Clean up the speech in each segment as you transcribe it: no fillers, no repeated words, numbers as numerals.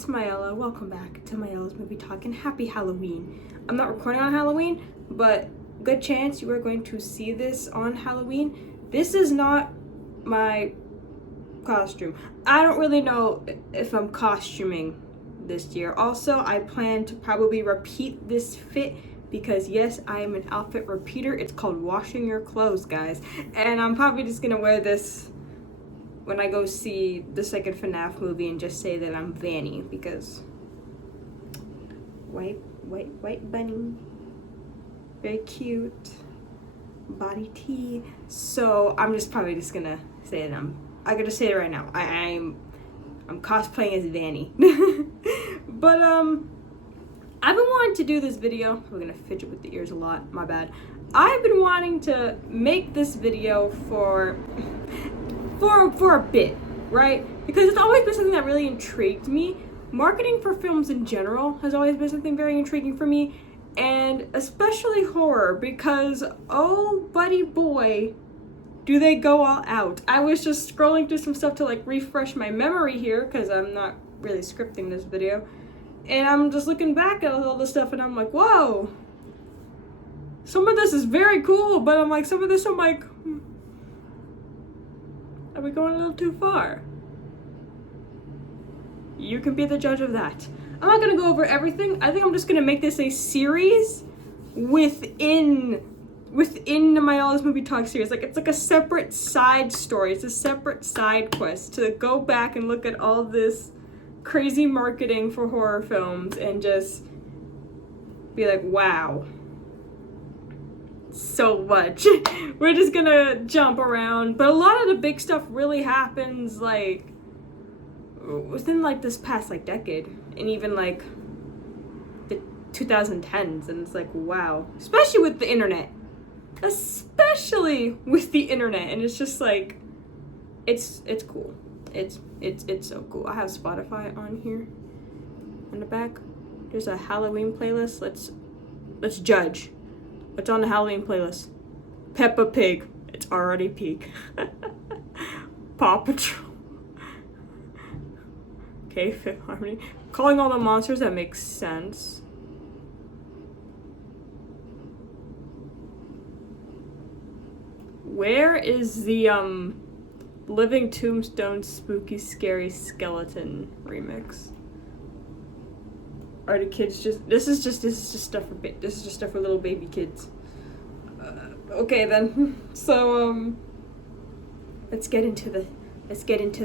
it's Myella. Welcome back to Myella's Movie Talk and happy Halloween. I'm not recording on Halloween, but good chance you are going to see this on Halloween. This is not my costume. I don't really know if I'm costuming this year. Also, I plan to probably repeat this fit because yes, I am an outfit repeater. It's called washing your clothes, guys. And I'm probably just gonna wear this when I go see the second FNAF movie and just say that I'm Vanny because white bunny, very cute, body tee. So I'm just probably just gonna say that I gotta say it right now. I'm cosplaying as Vanny. But I've been wanting to do this video. We're gonna fidget with the ears a lot, my bad. I've been wanting to make this video for a bit, right? Because it's always been something that really intrigued me. Marketing for films in general has always been something very intriguing for me, and especially horror, because oh buddy boy, do they go all out. I was just scrolling through some stuff to like refresh my memory here, because I'm not really scripting this video, and I'm just looking back at all this stuff and I'm like, whoa, some of this is very cool, but I'm like, some of this I'm like, are we going a little too far? You can be the judge of that. I'm not gonna go over everything. I think I'm just gonna make this a series within the Myella's Movie Talk series. Like, it's like a separate side story. It's a separate side quest to go back and look at all this crazy marketing for horror films and just be like, wow. So much. We're just gonna jump around, but a lot of the big stuff really happens like within like this past like decade and even like the 2010s, and it's like, wow, especially with the internet, and it's just like it's cool. It's so cool. I have Spotify on here in the back. There's a Halloween playlist. Let's judge. What's on the Halloween playlist? Peppa Pig. It's already peak. Paw Patrol. Okay, Fifth Harmony. Calling all the monsters, that makes sense. Where is the Living Tombstone Spooky Scary Skeleton remix? Are the kids just this is just stuff for little baby kids. Okay then. So let's get into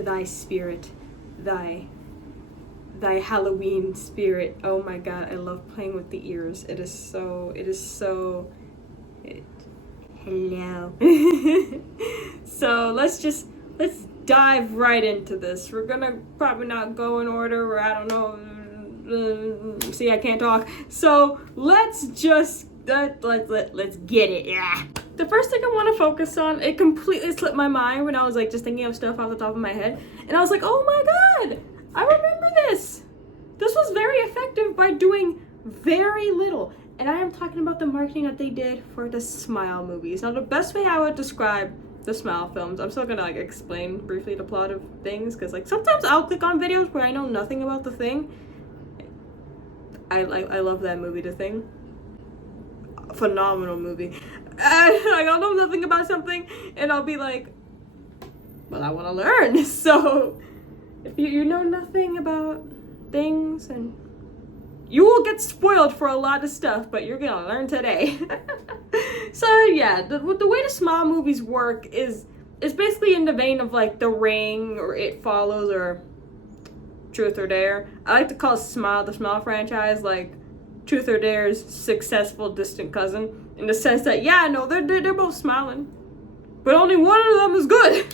thy spirit, thy Halloween spirit. Oh my god, I love playing with the ears. Hello. So let's dive right into this. We're gonna probably not go in order, or I don't know. See, I can't talk. So let's just let's get it. Yeah. The first thing I want to focus on, it completely slipped my mind when I was like just thinking of stuff off the top of my head, and I was like, oh my god, I remember this. This was very effective by doing very little, and I am talking about the marketing that they did for the Smile movies. Now, the best way I would describe the Smile films, I'm still gonna like explain briefly the plot of things, because like sometimes I'll click on videos where I know nothing about the thing. I love that movie, The Thing. Phenomenal movie. I don't know nothing about something, and I'll be like, well, I want to learn. So if you know nothing about things, and you will get spoiled for a lot of stuff, but you're gonna learn today. So yeah, the way the Smile movies work is basically in the vein of like The Ring or It Follows or Truth or Dare. I like to call the Smile franchise like Truth or Dare's successful distant cousin, in the sense that yeah, no, they're both smiling, but only one of them is good.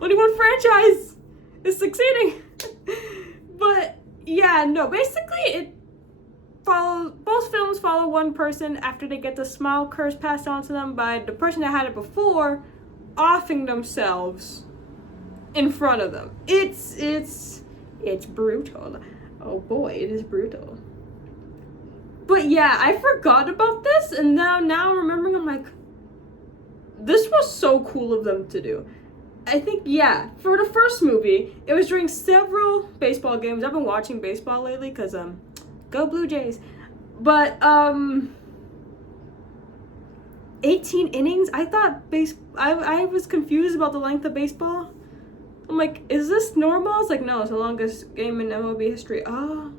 Only one franchise is succeeding. But yeah, no, basically both films follow one person after they get the Smile curse passed on to them by the person that had it before offing themselves in front of them. It's brutal. Oh boy, it is brutal. But yeah, I forgot about this, and now I'm remembering, I'm like, this was so cool of them to do. I think, yeah, for the first movie, it was during several baseball games. I've been watching baseball lately because, go Blue Jays. But, 18 innings? I thought I was confused about the length of baseball. I'm like, is this normal? It's like, no, it's the longest game in MLB history. Oh,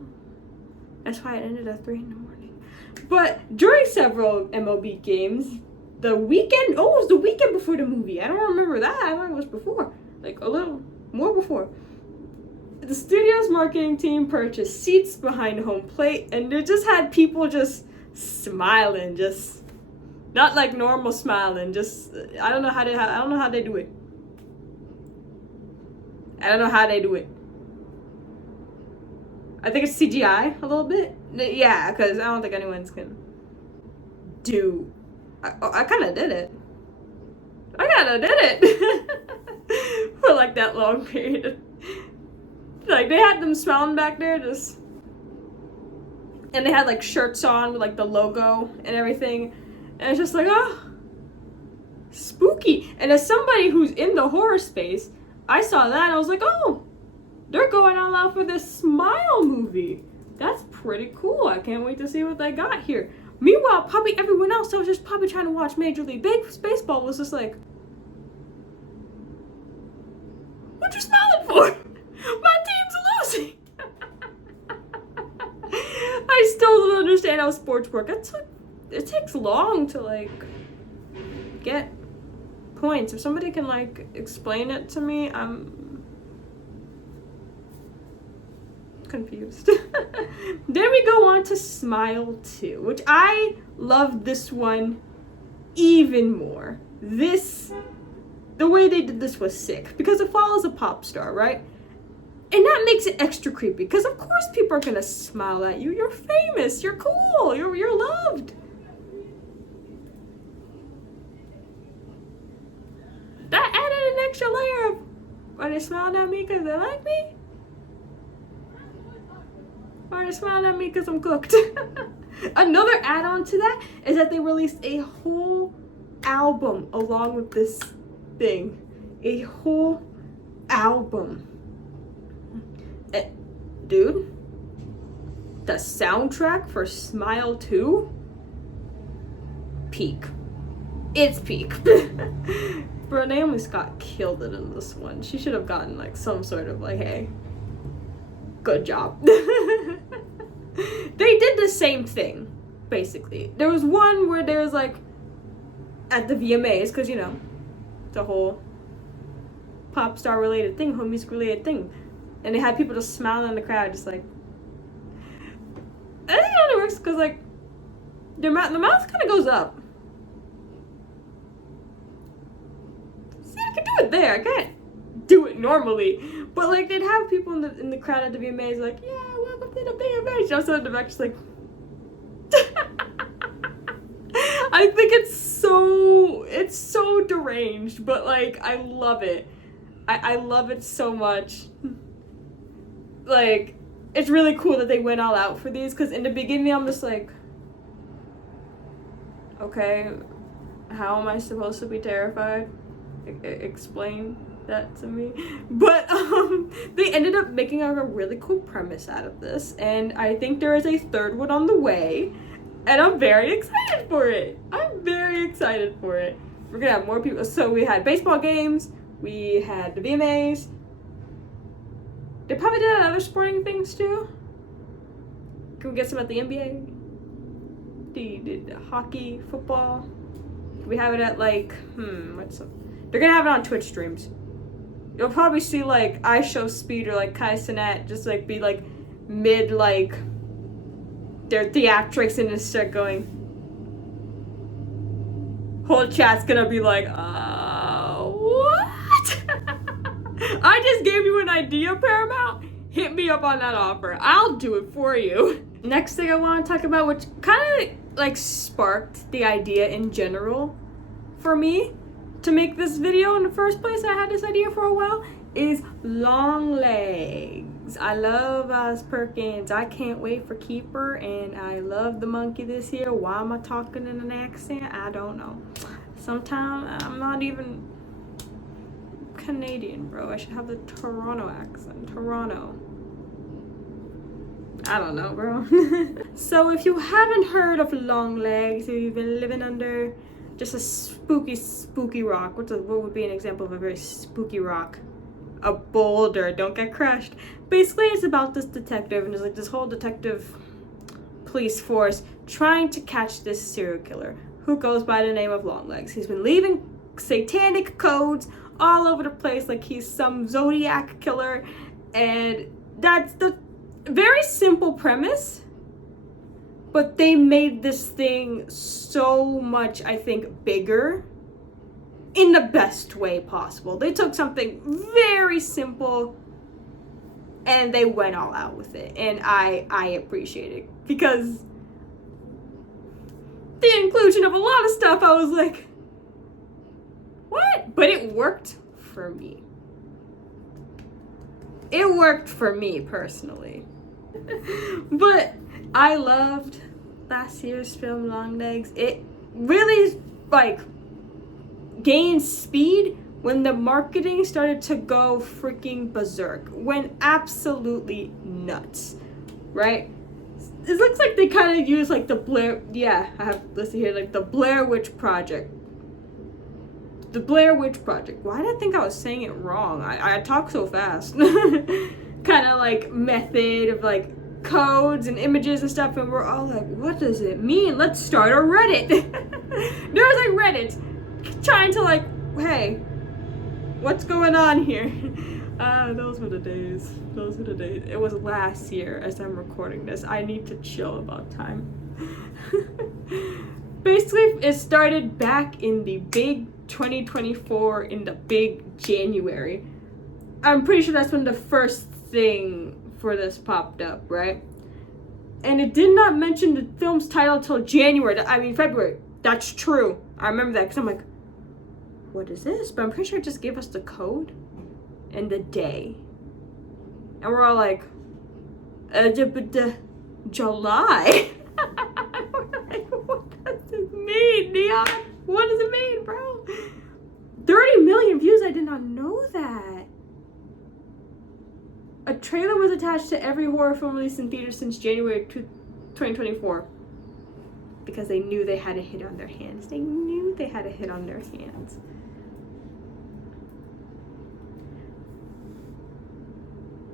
that's why it ended at 3 in the morning. But during several MLB games, it was the weekend before the movie. I don't remember that. I thought it was before, like a little more before. The studio's marketing team purchased seats behind home plate, and they just had people just smiling, just not like normal smiling. Just I don't know how they do it. I don't know how they do it. I think it's CGI a little bit. Yeah, because I don't think anyone's can do. I kind of did it. For like that long period. Like they had them smiling back there, just, and they had like shirts on with like the logo and everything, and it's just like, oh, spooky. And as somebody who's in the horror space, I saw that and I was like, oh, they're going all out for this Smile movie. That's pretty cool. I can't wait to see what they got here. Meanwhile, probably everyone else that was just probably trying to watch Major League Baseball was just like, what you smiling for? My team's losing. I still don't understand how sports work. It takes long to like get points. If somebody can like explain it to me, I'm confused. Then we go on to Smile 2, which I loved this one even more. The way they did this was sick because it follows a pop star, right? And that makes it extra creepy because of course people are gonna smile at you. You're famous, you're cool, you're loved. That added an extra layer of, are they smiling at me because they like me? Or are they smiling at me because I'm cooked? Another add-on to that is that they released a whole album along with this thing. A whole album. Dude, the soundtrack for Smile 2? Peak. It's peak. Bro, Naomi Scott killed it in this one. She should have gotten like some sort of like, hey, good job. They did the same thing, basically. There was one where there was like, at the VMAs, because you know, it's a whole pop star related thing, whole music related thing. And they had people just smiling in the crowd, just like, I think it only works because like, the mouth kind of goes up. See, I can do it there. I can't do it normally. But like, they'd have people in the crowd at the VMAs like, yeah, welcome to the VMAs. I'm in the back just like, I think it's so deranged, but like, I love it. I love it so much. Like, it's really cool that they went all out for these, because in the beginning I'm just like, okay, how am I supposed to be terrified? Explain that to me. But they ended up making a really cool premise out of this, and I think there is a third one on the way, and I'm very excited for it. We're gonna have more people. So we had baseball games, we had the VMAs. They probably did other sporting things too. Can we get some at the NBA? The hockey, football. We have it at like, they're gonna have it on Twitch streams. You'll probably see like I Show Speed or like Kai Cenat just like be like mid like their theatrics and just start going. Whole chat's gonna be like, what? I just gave you an idea, Paramount. Hit me up on that offer. I'll do it for you. Next thing I want to talk about, which kind of like sparked the idea in general for me to make this video in the first place. I had this idea for a while, is long legs. I love Oz Perkins. I can't wait for Keeper, and I love the monkey this year. Why am I talking in an accent? I don't know. Sometimes I'm not even Canadian, bro. I should have the Toronto accent. Toronto. I don't know, bro. So if you haven't heard of Longlegs, if you've been living under just a spooky rock, what would be an example of a very spooky rock? A boulder. Don't get crushed. Basically, it's about this detective, and there's like this whole detective police force trying to catch this serial killer who goes by the name of Longlegs. He's been leaving satanic codes all over the place like he's some Zodiac killer, and that's the very simple premise, but they made this thing so much, I think, bigger in the best way possible. They took something very simple and they went all out with it, and I appreciate it, because the inclusion of a lot of stuff, I was like, what? But it worked for me. It worked for me personally. But I loved last year's film Longlegs. It really like gained speed when the marketing started to go freaking berserk. Went absolutely nuts, right? It looks like they kind of use like the Blair, yeah, I have listed here, like the Blair Witch Project. The Blair Witch Project. Why did I think I was saying it wrong? I talk so fast. Kind of like method of like codes and images and stuff, and we're all like, what does it mean? Let's start a Reddit. There's like Reddit trying to like, hey, what's going on here? Those were the days. Those were the days. It was last year as I'm recording this. I need to chill about time. Basically, it started back in the big 2024, in the big January. I'm pretty sure that's when the first thing for this popped up, right? And it did not mention the film's title until February. That's true. I remember that because I'm like, what is this? But I'm pretty sure it just gave us the code and the day. And we're all like, July. We're like, what does this mean, Neon? What does it mean, bro? 30 million views, I did not know that. A trailer was attached to every horror film released in theaters since January 2024. Because they knew they had a hit on their hands. They knew they had a hit on their hands.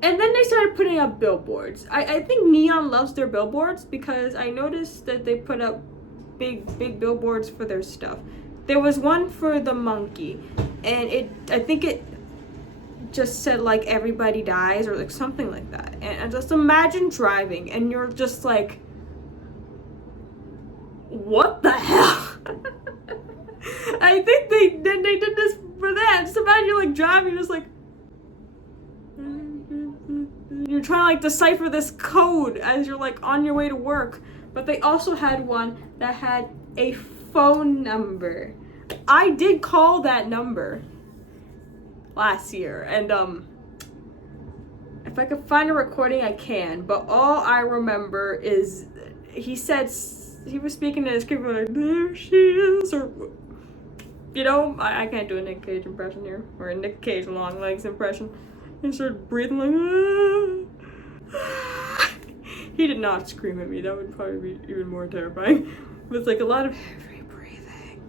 And then they started putting up billboards. I think Neon loves their billboards, because I noticed that they put up big billboards for their stuff. There was one for the monkey, and I think it just said like everybody dies or like something like that. And just imagine driving and you're just like, what the hell? I think they did this for that. Just imagine you're like driving, just like, you're trying to like decipher this code as you're like on your way to work. But they also had one that had a phone number. I did call that number last year, and if I could find a recording I can, but all I remember is he said, he was speaking to his kid like, there she is, or you know, I can't do a Nick Cage impression here, or a Nick Cage Longlegs impression. He started breathing like, ah. He did not scream at me. That would probably be even more terrifying. But it's like a lot of heavy breathing,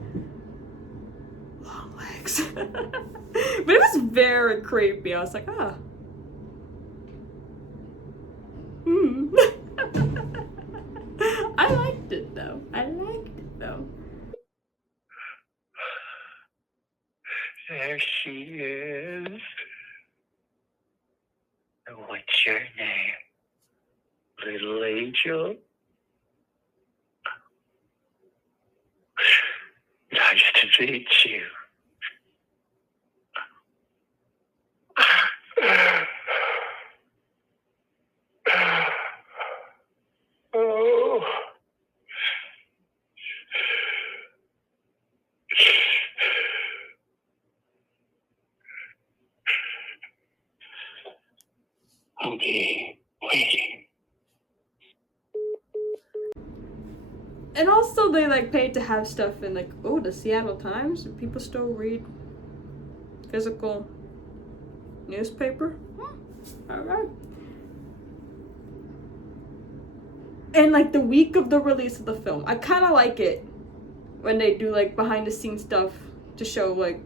long legs. But it was very creepy. I was like, ah. I liked it though. There she is. What's your name, little angel? Nice to meet you. Oh. I'll be waiting. And also they like paid to have stuff in like, oh, the Seattle Times. People still read physical Newspaper? Alright. And like the week of the release of the film, I kind of like it when they do like behind the scenes stuff to show like,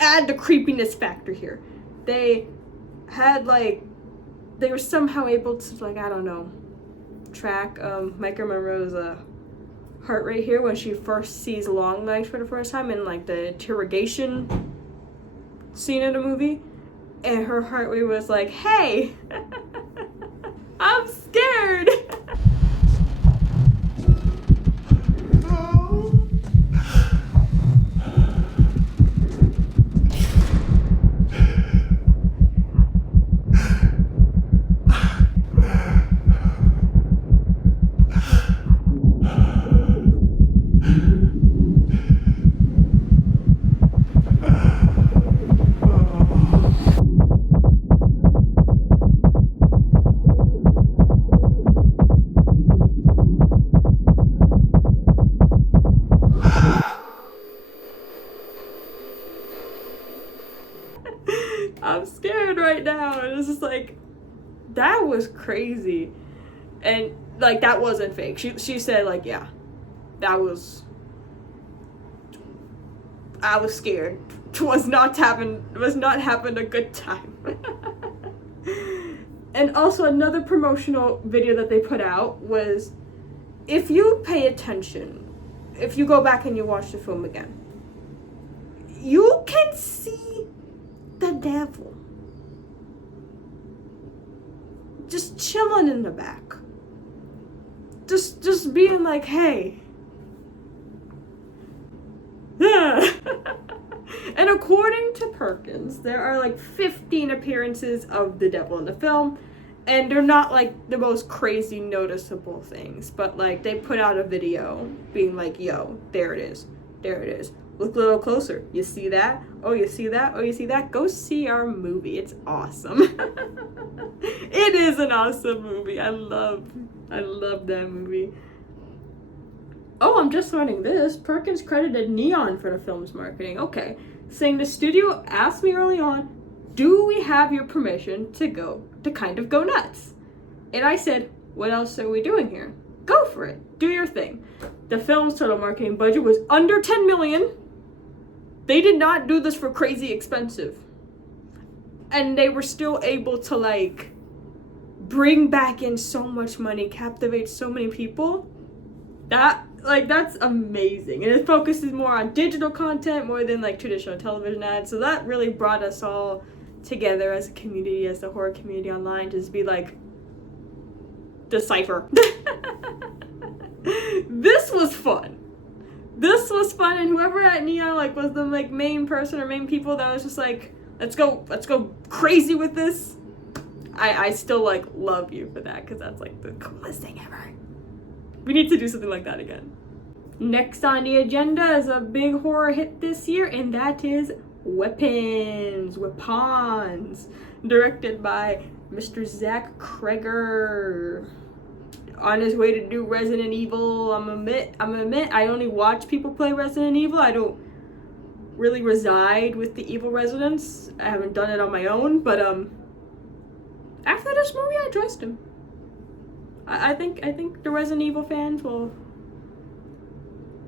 add the creepiness factor here. They had like, they were somehow able to like, I don't know, track Micah Monroe's heart rate here when she first sees Longlegs for the first time in like the interrogation scene in the movie, and her heart rate was like, hey, I'm scared. I'm scared right now. And it's just like, that was crazy. And like, that wasn't fake. She said like, yeah, I was scared. Was not having a good time. And also another promotional video that they put out was, if you pay attention, if you go back and you watch the film again, you can see the devil just chilling in the back, just being like, hey. And according to Perkins, there are like 15 appearances of the devil in the film, and they're not like the most crazy noticeable things, but like they put out a video being like, yo, there it is, look a little closer, you see that, oh you see that, oh you see that, go see our movie, it's awesome. It is an awesome movie. I love that movie. Oh, I'm just learning this. Perkins credited Neon for the film's marketing. Okay. Saying the studio asked me early on, do we have your permission to kind of go nuts? And I said, what else are we doing here? Go for it. Do your thing. The film's total marketing budget was under 10 million. They did not do this for crazy expensive. And they were still able to like bring back in so much money, captivate so many people. That's amazing. And it focuses more on digital content more than like traditional television ads. So that really brought us all together as a community, as the horror community online, to just be like, decipher. This was fun. And whoever at Neon like was the like main person or main people that was just like, let's go crazy with this. I still like love you for that, because that's like the coolest thing ever. We need to do something like that again. Next on the agenda is a big horror hit this year, and that is Weapons, directed by Mr. Zach Kreger. On his way to do Resident Evil. I'm admit I only watch people play Resident Evil. I don't really reside with the evil residents. I haven't done it on my own, but after this movie I trust him. I think the Resident Evil fans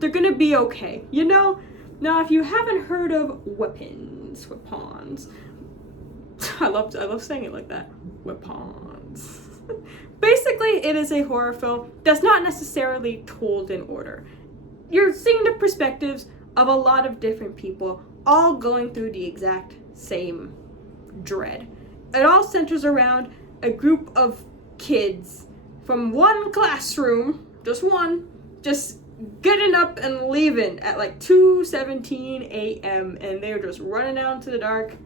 they're gonna be okay, you know? Now, if you haven't heard of Weapons, I love saying it like that. Weapons. Basically, it is a horror film that's not necessarily told in order. You're seeing the perspectives of a lot of different people, all going through the exact same dread. It all centers around a group of kids from one classroom, just getting up and leaving at like 2:17 a.m. and they're just running out into the dark.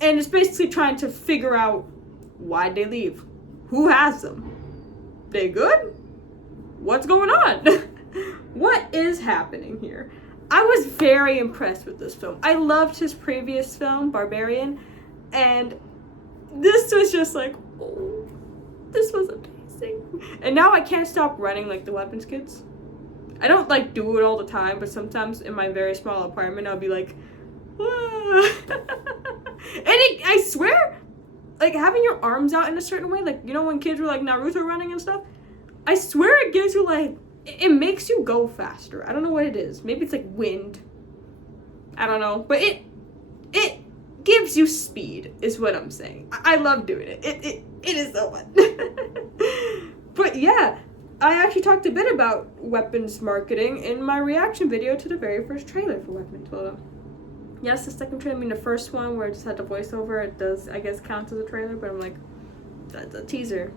And it's basically trying to figure out why'd they leave. Who has them? They good? What's going on? What is happening here? I was very impressed with this film. I loved his previous film, Barbarian, and this was just like, oh, this was amazing. And now I can't stop running like the Weapons kids. I don't like do it all the time, but sometimes in my very small apartment, I'll be like I swear, like having your arms out in a certain way, like you know when kids were like Naruto running and stuff, I swear it gives you like it makes you go faster. I don't know what it is. Maybe it's like wind. I don't know, but it gives you speed is what I'm saying. I love doing it. It is so fun. But yeah, I actually talked a bit about weapons marketing in my reaction video to the very first trailer for Weapons. Well, yes, the second trailer, I mean the first one where it just had the voiceover, it does, I guess, count as a trailer, but I'm like, that's a teaser.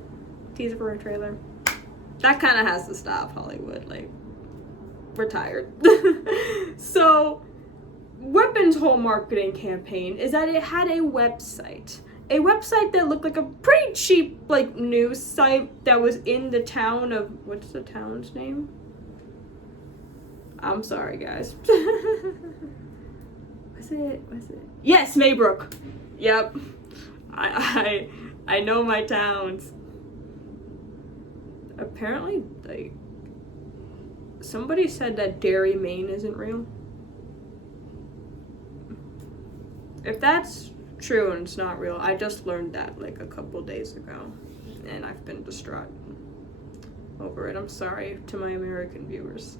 Teaser for a trailer. That kind of has to stop, Hollywood. Like, we're tired. So, Weapons' whole marketing campaign is that it had a website. A website that looked like a pretty cheap, like, news site that was in the town of, what's the town's name? I'm sorry, guys. Was it? Yes, Maybrook. Yep. I know my towns. Apparently, like, somebody said that Derry, Maine isn't real. If that's true and it's not real, I just learned that like a couple days ago, and I've been distraught over it. I'm sorry to my American viewers.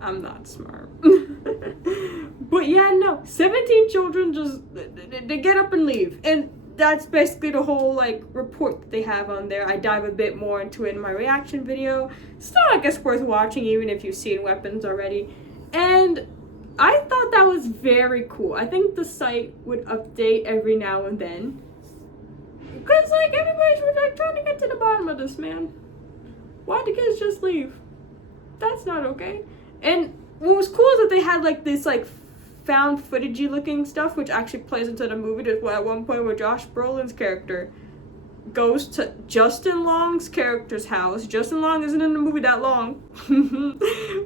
I'm not smart. But yeah, no, 17 children just, they get up and leave. And that's basically the whole like report that they have on there. I dive a bit more into it in my reaction video. Still, I guess worth watching even if you've seen Weapons already. And I thought that was very cool. I think the site would update every now and then. Because like everybody's like trying to get to the bottom of this, man. Why'd the kids just leave? That's not okay. And what was cool is that they had like this like found footagey looking stuff, which actually plays into the movie. There's at one point where Josh Brolin's character goes to Justin Long's character's house. Justin Long isn't in the movie that long,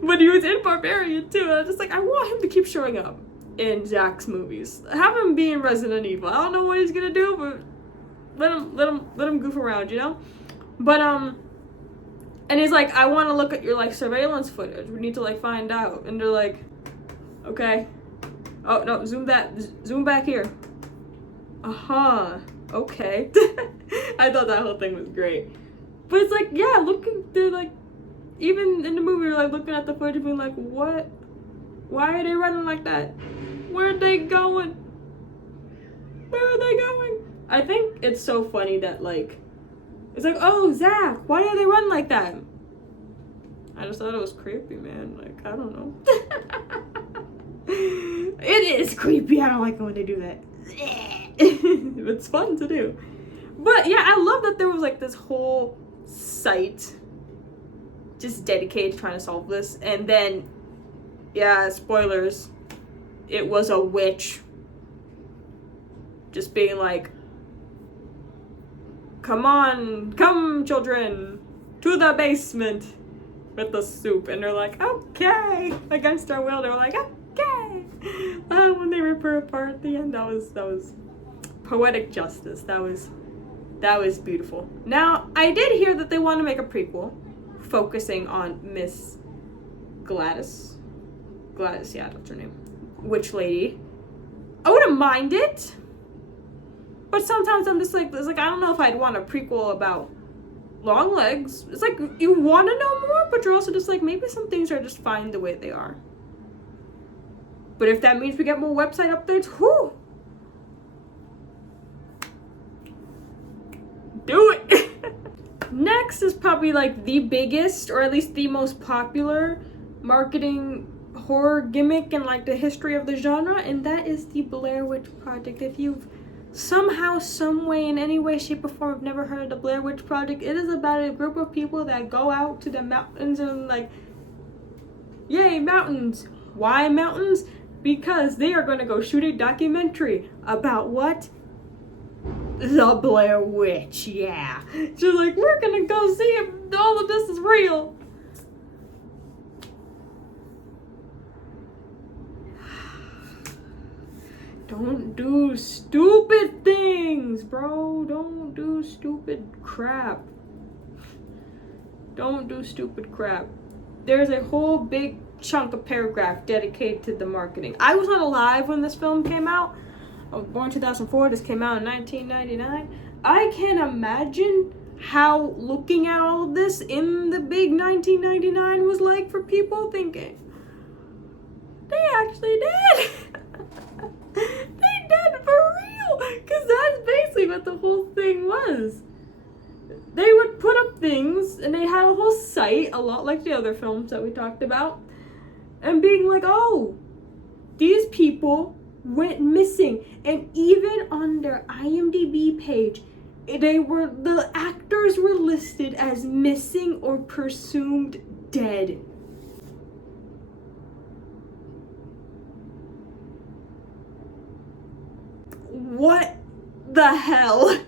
but he was in Barbarian too. And I was just like, I want him to keep showing up in Zach's movies. Have him be in Resident Evil. I don't know what he's gonna do, but let him goof around, you know. But and he's like, I want to look at your like surveillance footage. We need to like find out. And they're like, okay. Oh no, zoom back here. Okay. I thought that whole thing was great. But it's like, yeah, they're like, even in the movie, they're like looking at the footage being like, what? Why are they running like that? Where are they going? Where are they going? I think it's so funny that like, it's like, oh, Zach, why are they running like that? I just thought it was creepy, man. Like, I don't know. It is creepy. I don't like it when they do that. It's fun to do. But yeah, I love that there was like this whole site just dedicated to trying to solve this. And then, yeah, spoilers, it was a witch just being like, come children, to the basement with the soup. And they're like, okay, against our will. They're like, okay. When they rip her apart at the end, that was poetic justice. That was beautiful. Now, I did hear that they want to make a prequel focusing on Miss Gladys, yeah, that's her name, witch lady. I wouldn't mind it, but sometimes I'm just like, it's like, I don't know if I'd want a prequel about Longlegs. It's like, you want to know more, but you're also just like, maybe some things are just fine the way they are. But if that means we get more website updates, whoo! Do it! Next is probably like the biggest, or at least the most popular marketing horror gimmick in like the history of the genre, and that is the Blair Witch Project. If you've somehow, some way, in any way, shape, or form have never heard of the Blair Witch Project, it is about a group of people that go out to the mountains and like, yay, mountains. Why mountains? Because they are going to go shoot a documentary about what? The Blair Witch, yeah. She's like, we're gonna go see if all of this is real. Don't do stupid things, bro. Don't do stupid crap. Don't do stupid crap. there's a whole big chunk of paragraph dedicated to the marketing. I was not alive when this film came out. I was born in 2004. This came out in 1999. I can't imagine how looking at all of this in the big 1999 was like for people thinking, they actually did. They did for real. Because that's basically what the whole thing was. They would put up things, and they had a whole site, a lot like the other films that we talked about, and being like, oh, these people went missing. And even on their IMDb page, the actors were listed as missing or presumed dead. What the hell?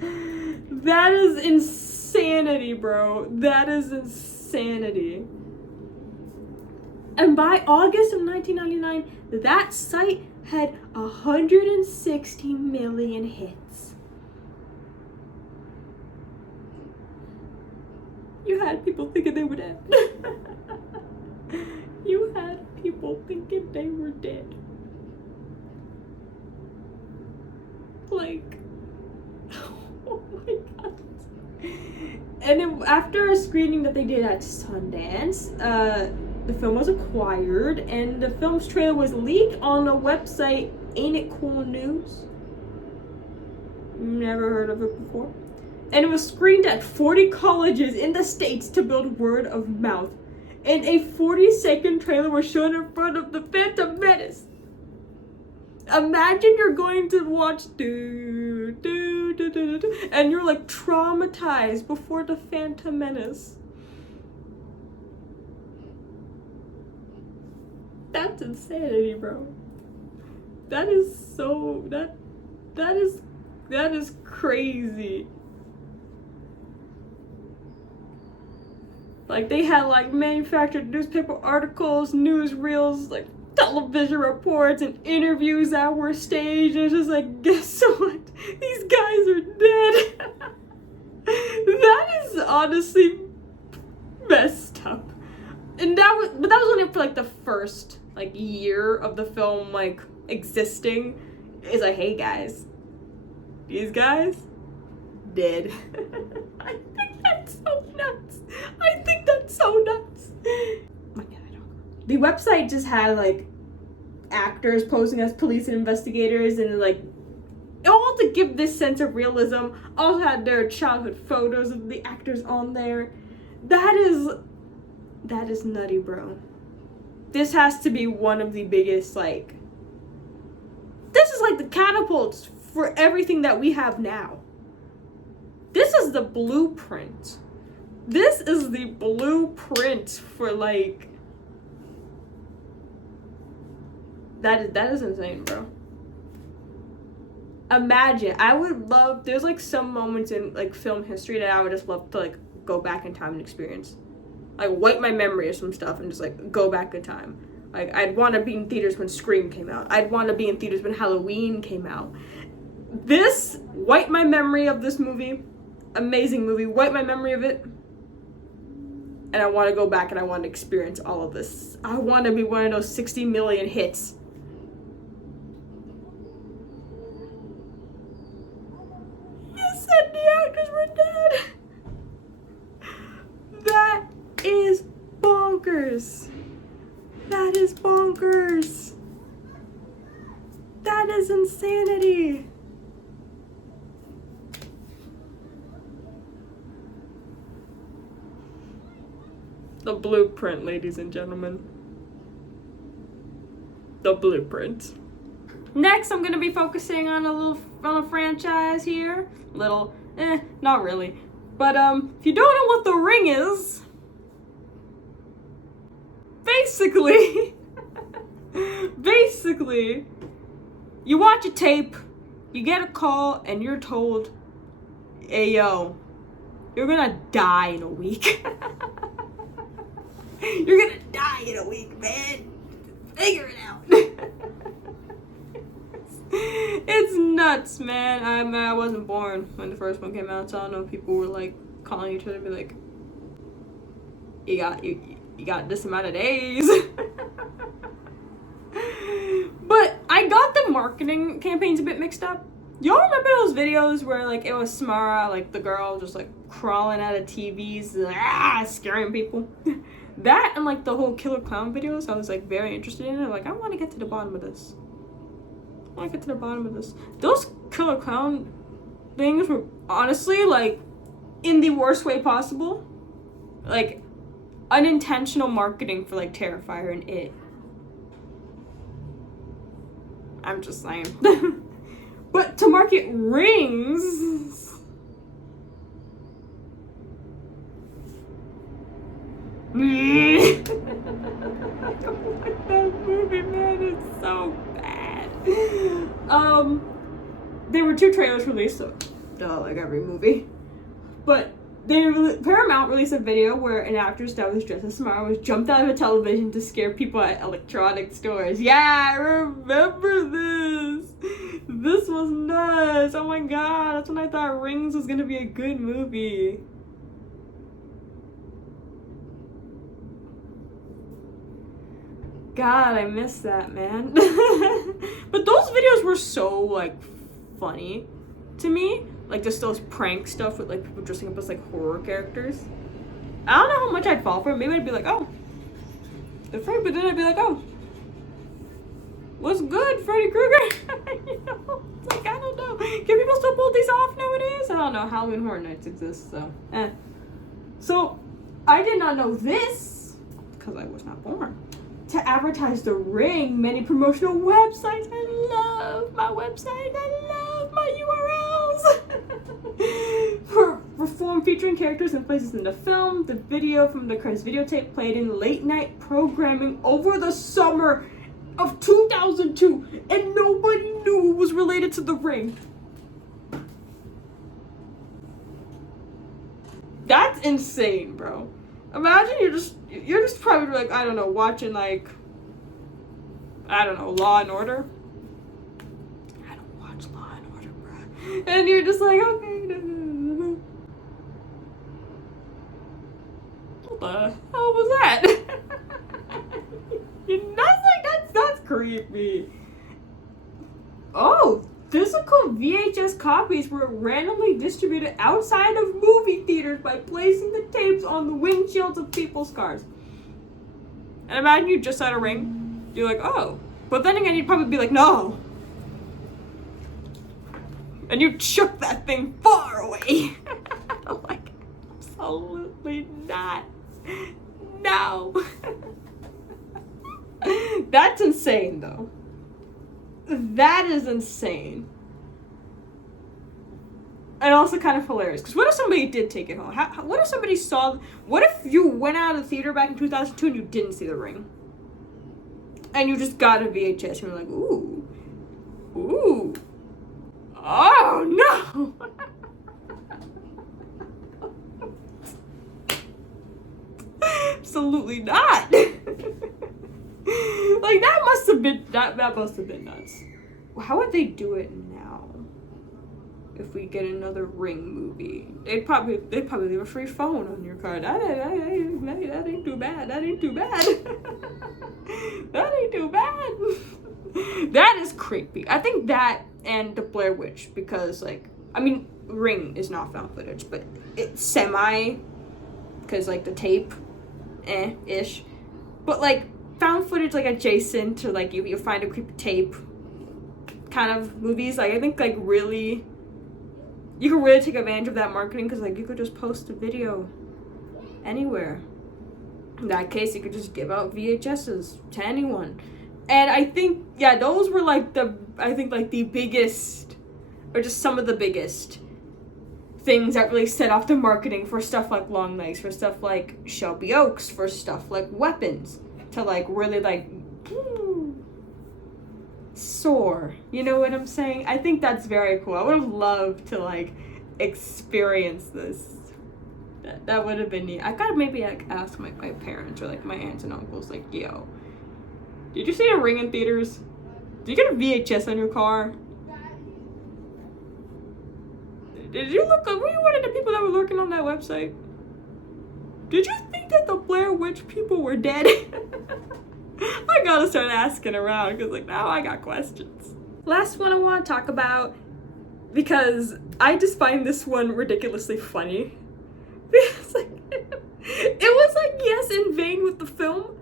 That is insanity, bro. That is insanity. And by August of 1999, that site had 160 million hits. You had people thinking they were dead. You had people thinking they were dead. Like, oh my god. And then after a screening that they did at Sundance, the film was acquired, and the film's trailer was leaked on a website, Ain't It Cool News? Never heard of it before. And it was screened at 40 colleges in the States to build word of mouth. And a 40-second trailer was shown in front of the Phantom Menace. Imagine you're going to watch and you're like traumatized before the Phantom Menace. That's insanity, bro. That is so that is crazy. Like, they had like manufactured newspaper articles, newsreels, like television reports and interviews that were staged. And it's just like, guess what? These guys are dead. That is honestly messed up. And that was only for like the first like year of the film like existing. It's like, hey guys, these guys dead. I think that's so nuts. I think that's so nuts. The website just had like actors posing as police and investigators, and like all to give this sense of realism. Also had their childhood photos of the actors on there. That is nutty, bro. This has to be one of the biggest, like, this is like the catapults for everything that we have now. This is the blueprint. This is the blueprint for like, that is insane, bro. Imagine, I would love, there's like some moments in like film history that I would just love to like go back in time and experience. Like, wipe my memory of some stuff and just like go back in time. Like, I'd want to be in theaters when Scream came out. I'd want to be in theaters when Halloween came out. This, wipe my memory of this movie. Amazing movie. Wipe my memory of it. And I want to go back and I want to experience all of this. I want to be one of those 60 million hits. You said the actors were dead. That is bonkers. That is bonkers. That is insanity. The blueprint, ladies and gentlemen. The blueprint. Next, I'm gonna be focusing on a franchise here. Not really. But if you don't know what The Ring is, basically, you watch a tape, you get a call, and you're told, hey yo, you're gonna die in a week. You're gonna die in a week, man. Figure it out. It's nuts, man. I wasn't born when the first one came out, so I don't know if people were like calling each other and be like, you got this amount of days. But I got the marketing campaigns a bit mixed up. Y'all remember those videos where like it was Samara, like the girl just like crawling out of TVs, scaring people? That and like the whole killer clown videos, I was like very interested in it. Like, I want to get to the bottom of this. Those killer clown things were honestly like in the worst way possible. Like unintentional marketing for like Terrifier and It. I'm just saying. But to market Rings, that movie, man, it's so bad. There were 2 trailers released, so like every movie. But Paramount released a video where an actress that was dressed as Samara was jumped out of a television to scare people at electronic stores. Yeah, I remember this. This was nuts. Oh my god, that's when I thought Rings was gonna be a good movie. God, I miss that, man. But those videos were so like funny to me. Like just those prank stuff with like people dressing up as like horror characters. I don't know how much I'd fall for it. Maybe I'd be like, oh, they're Freddy, but then I'd be like, oh, what's good, Freddy Krueger? You know, it's like, I don't know. Can people still pull these off nowadays? I don't know. Halloween Horror Nights exist, so So I did not know this because I was not born. To advertise The Ring, many promotional websites. I love my website. I love my URLs. For film featuring characters and places in the film, the video from the Christ videotape played in late night programming over the summer of 2002, and nobody knew it was related to The Ring. That's insane, bro. Imagine you're just probably like, I don't know, watching like, I don't know, Law and Order. I don't watch Law and Order, bro. And you're just like, okay. What the hell was that? That's creepy. Oh, physical VHS copies were randomly distributed outside of movie theaters by placing the tapes on the windshields of people's cars. And imagine you just had a Ring. You're like, oh. But then again, you'd probably be like, no. And you shook that thing far away. Like, absolutely not. No. That's insane, though. That is insane. And also kind of hilarious. Because what if somebody did take it home? What if somebody saw... What if you went out of the theater back in 2002 and you didn't see The Ring? And you just got a VHS and you're like, ooh. Ooh. Oh, no. Absolutely not. Like, that must have been nuts. How would they do it now? If we get another Ring movie, they'd probably leave a free phone on your card. That ain't too bad. That ain't too bad. That ain't too bad. That is creepy. I think that and the Blair Witch, because like, I mean, Ring is not found footage, but it's semi, because like the tape, ish, but like found footage like adjacent to like you find a creepy tape kind of movies. Like I think like really, you could really take advantage of that marketing, because like you could just post a video anywhere. In that case, you could just give out VHSs to anyone. And I think, yeah, those were like the biggest, or just some of the biggest things that really set off the marketing for stuff like Long Legs, for stuff like Shelby Oaks, for stuff like Weapons, to like really like soar. You know what I'm saying? I think that's very cool. I would have loved to like experience this. That would have been neat. I gotta maybe like ask my parents or like my aunts and uncles, like, yo, did you see a Ring in theaters? Did you get a VHS on your car? Did you look? Were you one of the people that were lurking on that website? Did you think that the Blair Witch people were dead? I gotta start asking around, because like now I got questions. Last one I want to talk about, because I just find this one ridiculously funny. Because like, it was like, yes, in vain with the film,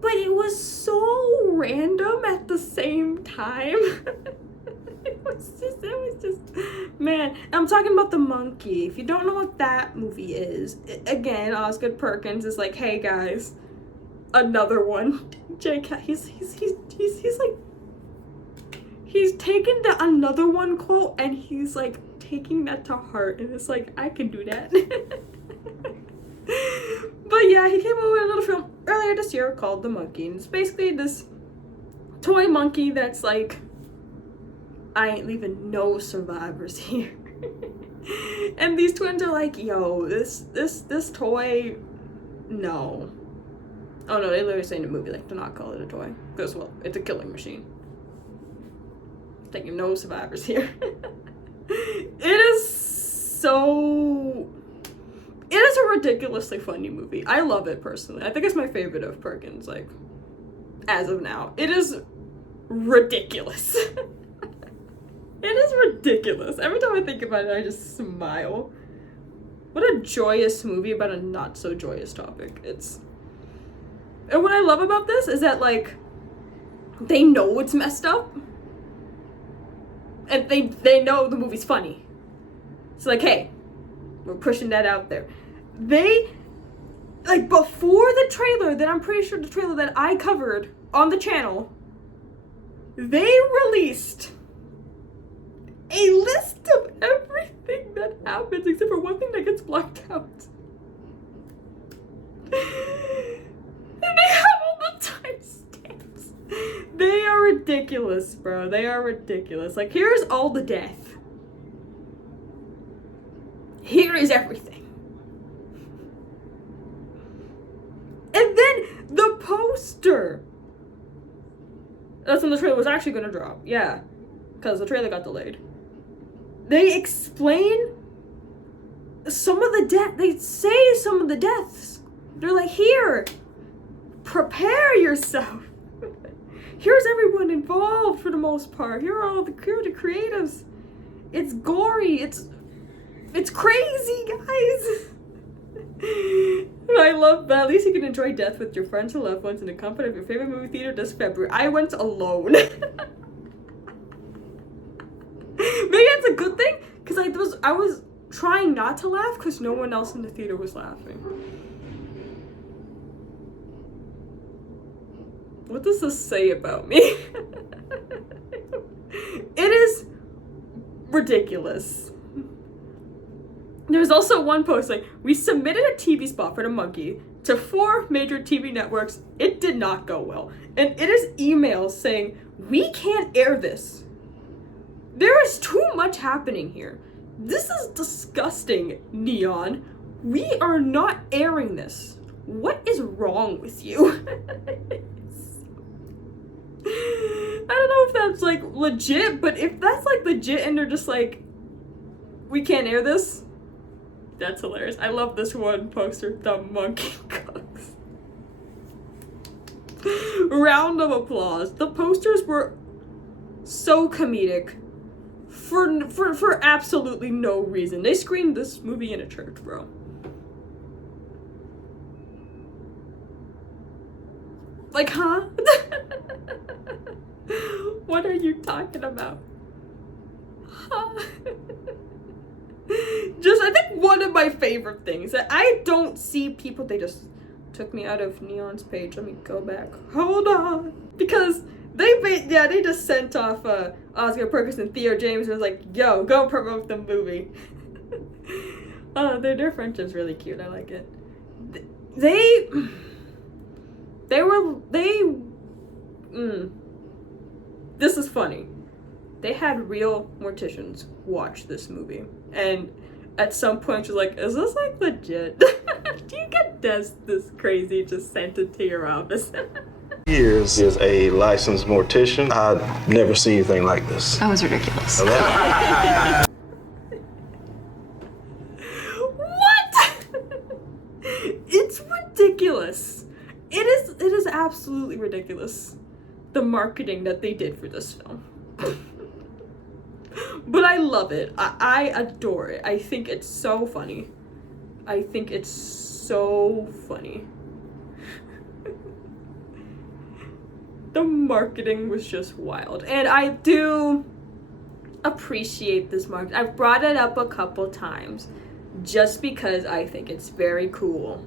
but it was so random at the same time. It was just, man. I'm talking about The Monkey. If you don't know what that movie is, again, Osgood Perkins is like, hey guys, another one. Jake, he's like, he's taken the another one quote and he's like taking that to heart, and it's like, I can do that. But yeah, he came out with a little film earlier this year called The Monkey, and it's basically this toy monkey that's like, I ain't leaving no survivors here. And these twins are like, yo, this toy, no. Oh no, they literally say in the movie, like, do not call it a toy, because, well, it's a killing machine. Taking no survivors here. It is a ridiculously funny movie. I love it personally. I think it's my favorite of Perkins, like, as of now. It is ridiculous. It is ridiculous. Every time I think about it, I just smile. What a joyous movie about a not so joyous topic. And what I love about this is that, like, they know it's messed up. And they know the movie's funny. It's like, hey, we're pushing that out there. They, like, before the trailer, that I'm pretty sure the trailer that I covered on the channel, they released a list of everything that happens except for one thing that gets blocked out. And they have all the timestamps. They are ridiculous, bro. They are ridiculous. Like, here's all the death. Here is everything. And then the poster. That's when the trailer was actually gonna drop. Yeah. Because the trailer got delayed. They explain some of the death. They say some of the deaths. They're like, here, prepare yourself. Here's everyone involved for the most part. Here are the creatives. It's gory. It's crazy, guys. I love that. At least you can enjoy death with your friends and loved ones in the comfort of your favorite movie theater this February. I went alone. Maybe that's a good thing, because I was trying not to laugh because no one else in the theater was laughing. What does this say about me? It is ridiculous. There's also one post like, we submitted a TV spot for The Monkey to 4 major TV networks. It did not go well. And it is emails saying, we can't air this. There is too much happening here. This is disgusting, Neon. We are not airing this. What is wrong with you? I don't know if that's like legit, but if that's like legit and they're just like, we can't air this, that's hilarious. I love this one poster, The Monkey Cooks. Round of applause. The posters were so comedic for absolutely no reason. They screened this movie in a church, bro. Like, huh? What are you talking about? Huh? Just, I think one of my favorite things that I don't see people, they just took me out of Neon's page. Let me go back. Hold on. Because they just sent off Oscar Perkins and Theo James and was like, yo, go promote the movie. Their friendship's really cute. I like it. This is funny. They had real morticians watch this movie, and at some point she's like, is this like legit? Do you get this crazy just sent it to your office? Years as a licensed mortician, I've never seen anything like this. That was ridiculous. What? It's ridiculous. ridiculous. It is absolutely ridiculous, the marketing that they did for this film. But I love it. I adore it. I think it's so funny. I think it's so funny. The marketing was just wild. And I do appreciate this marketing. I've brought it up a couple times just because I think it's very cool.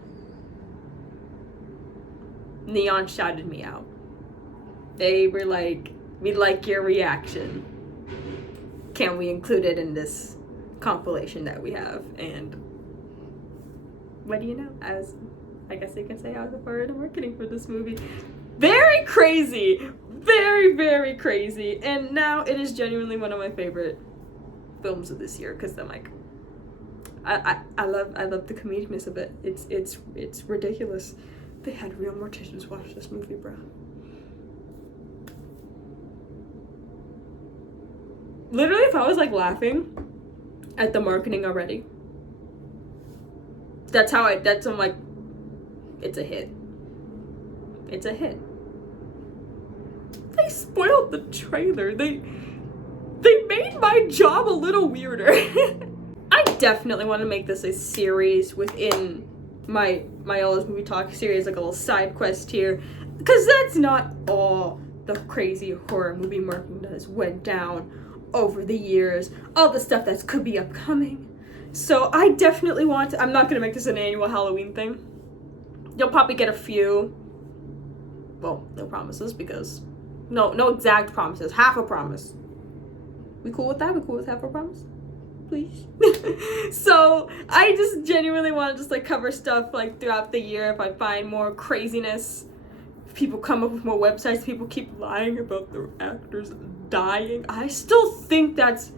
Neon shouted me out. They were like, "We like your reaction. Can we include it in this compilation that we have?" And what do you know? I guess you can say I was a part of the marketing for this movie. Very crazy. Very, very crazy. And now it is genuinely one of my favorite films of this year because I'm like, I love the comedicness of it. It's ridiculous. They had real morticians watch this movie, bro. Literally, if I was like laughing at the marketing already, I'm like, it's a hit. It's a hit. They spoiled the trailer. They made my job a little weirder. I definitely want to make this a series within my Myella's Movie Talk series, like a little side quest here, because that's not all the crazy horror movie marketing that has went down over the years, all the stuff that could be upcoming. So I definitely want to, I'm not going to make this an annual Halloween thing. You'll probably get a few, well, no promises, because no exact promises, half a promise. We cool with that? We cool with half a promise? Please. So I just genuinely want to just like cover stuff like throughout the year. If I find more craziness, if people come up with more websites, people keep lying about their actors dying, I still think that's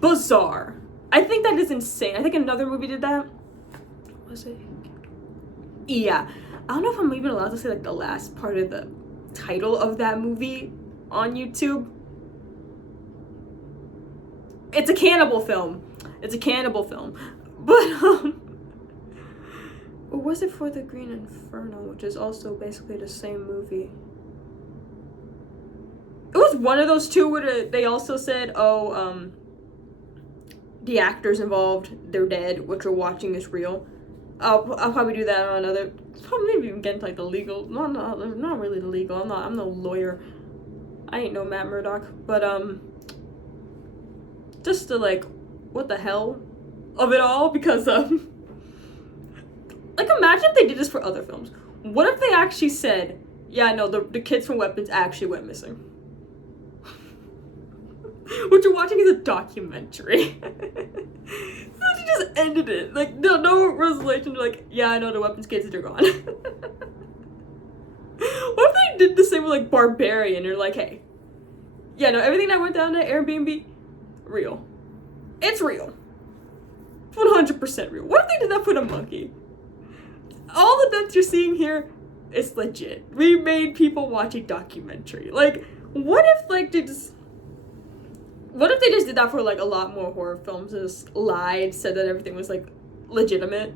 bizarre. I think that is insane. I think another movie did that. What was it? Yeah, I don't know if I'm even allowed to say like the last part of the title of that movie on YouTube. It's a cannibal film. It's a cannibal film. But or was it For the Green Inferno, which is also basically the same movie? It was one of those two where they also said, oh, the actors involved, they're dead. What you're watching is real. I'll probably do that on another. Probably maybe even get into like the legal. Not really the legal. I'm no lawyer. I ain't no Matt Murdock. But just to like, what the hell of it all, because like imagine if they did this for other films. What if they actually said, yeah, no, the kids from Weapons actually went missing? What you're watching is a documentary. So she just ended it. Like, no resolution. Like, yeah, I know the Weapons kids, they're gone. What if they did the same with like Barbarian? You're like, hey, yeah, no, everything that went down at Airbnb, real. It's real. 100% real. What if they did that for the monkey? All the deaths you're seeing here is legit. We made people watch a documentary. Like, what if like they just did that for like a lot more horror films and just lied, said that everything was like legitimate?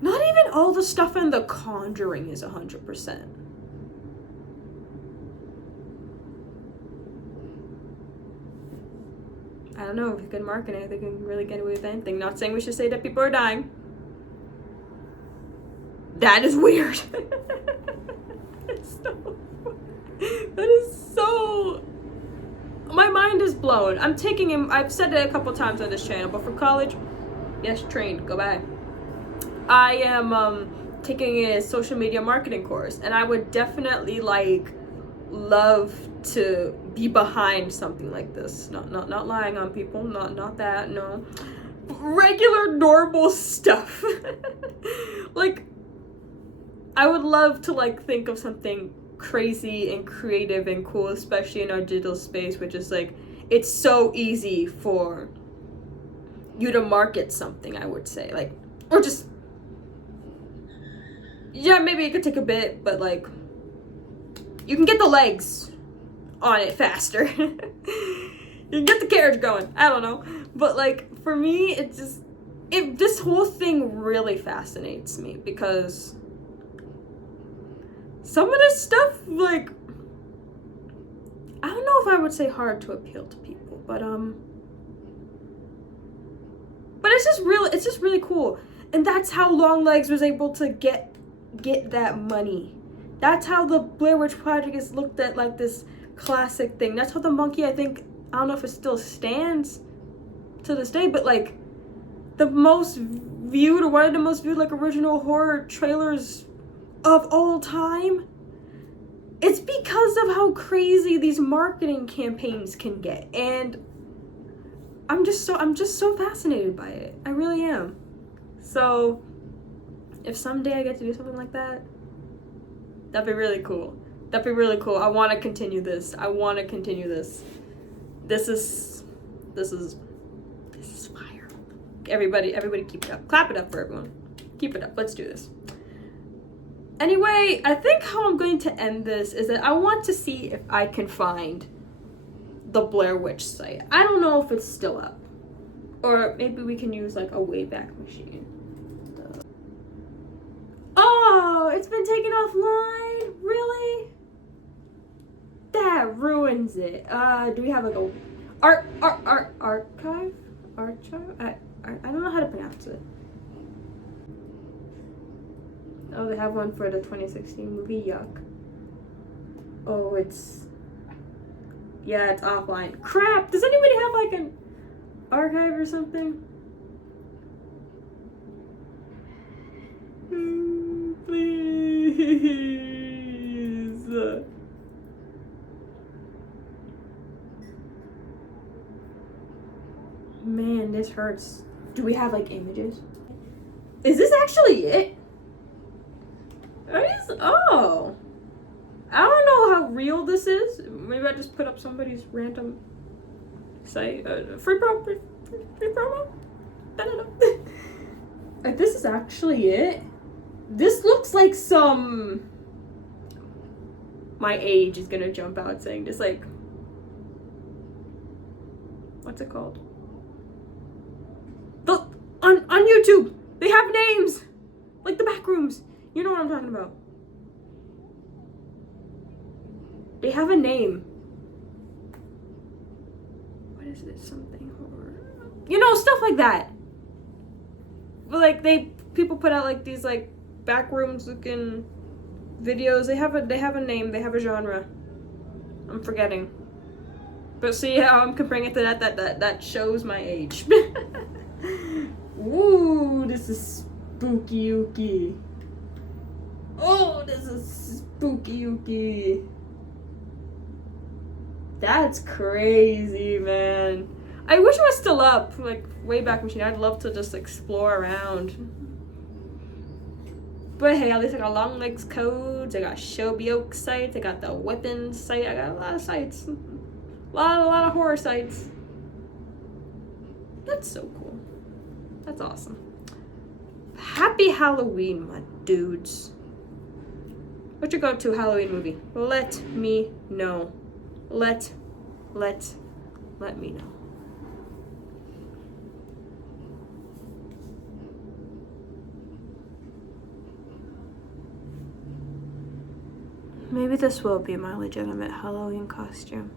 Not even all the stuff in The Conjuring is 100%. I don't know if you can market it, they can really get away with anything. Not saying we should say that people are dying. That is weird. That is so... My mind is blown. I'm taking him, I've said it a couple times on this channel, but for college, yes, trained, go back. I am taking a social media marketing course, and I would definitely like love to be behind something like this. Not lying on people, not that, no. Regular normal stuff. Like, I would love to like think of something crazy and creative and cool, especially in our digital space, which is like, it's so easy for you to market something, I would say, like, or just, yeah, maybe it could take a bit, but like, you can get the legs on it faster. You can get the carriage going, I don't know, but like, for me, it's just, this whole thing really fascinates me because some of this stuff, like, I don't know if I would say hard to appeal to people, but it's just really cool. And that's how Longlegs was able to get that money. That's how the Blair Witch Project is looked at like this classic thing. That's how the monkey, I don't know if it still stands to this day, but like the most viewed, or one of the most viewed, like original horror trailers of all time. It's because of how crazy these marketing campaigns can get, and I'm just so fascinated by it. I really am. So if someday I get to do something like that, that'd be really cool. That'd be really cool. I want to continue this. This is fire. Everybody keep it up. Clap it up for everyone. Keep it up. Let's do this. Anyway, I think how I'm going to end this is that I want to see if I can find the Blair Witch site. I don't know if it's still up. Or maybe we can use like a Wayback Machine. Oh, it's been taken offline? Really? That ruins it. Do we have like a archive? I don't know how to pronounce it. Oh, they have one for the 2016 movie. Yuck. Oh, it's offline. Crap! Does anybody have like an archive or something? Please. Man, this hurts. Do we have like images? Is this actually it? Oh. I don't know how real this is. Maybe I just put up somebody's random site. Free promo? I don't know. This is actually it. This looks like some... My age is gonna jump out saying this, like... What's it called? On YouTube! They have names! Like the back rooms. You know what I'm talking about. They have a name. What is it? Something horror. You know, stuff like that. But like people put out like these like backrooms looking videos. They have a name. They have a genre. I'm forgetting. But see how I'm comparing it to that shows my age. Ooh, this is spooky-ooky. Oh, this is spooky-ooky. That's crazy, man. I wish it was still up, like Wayback Machine. I'd love to just explore around. But hey, at least I got Longlegs codes, I got Shelby Oak sites, I got the weapons site, I got a lot of sites. A lot of horror sites. That's so cool. That's awesome. Happy Halloween, my dudes. What's your go-to Halloween movie? Let me know. Let me know. Maybe this will be my legitimate Halloween costume.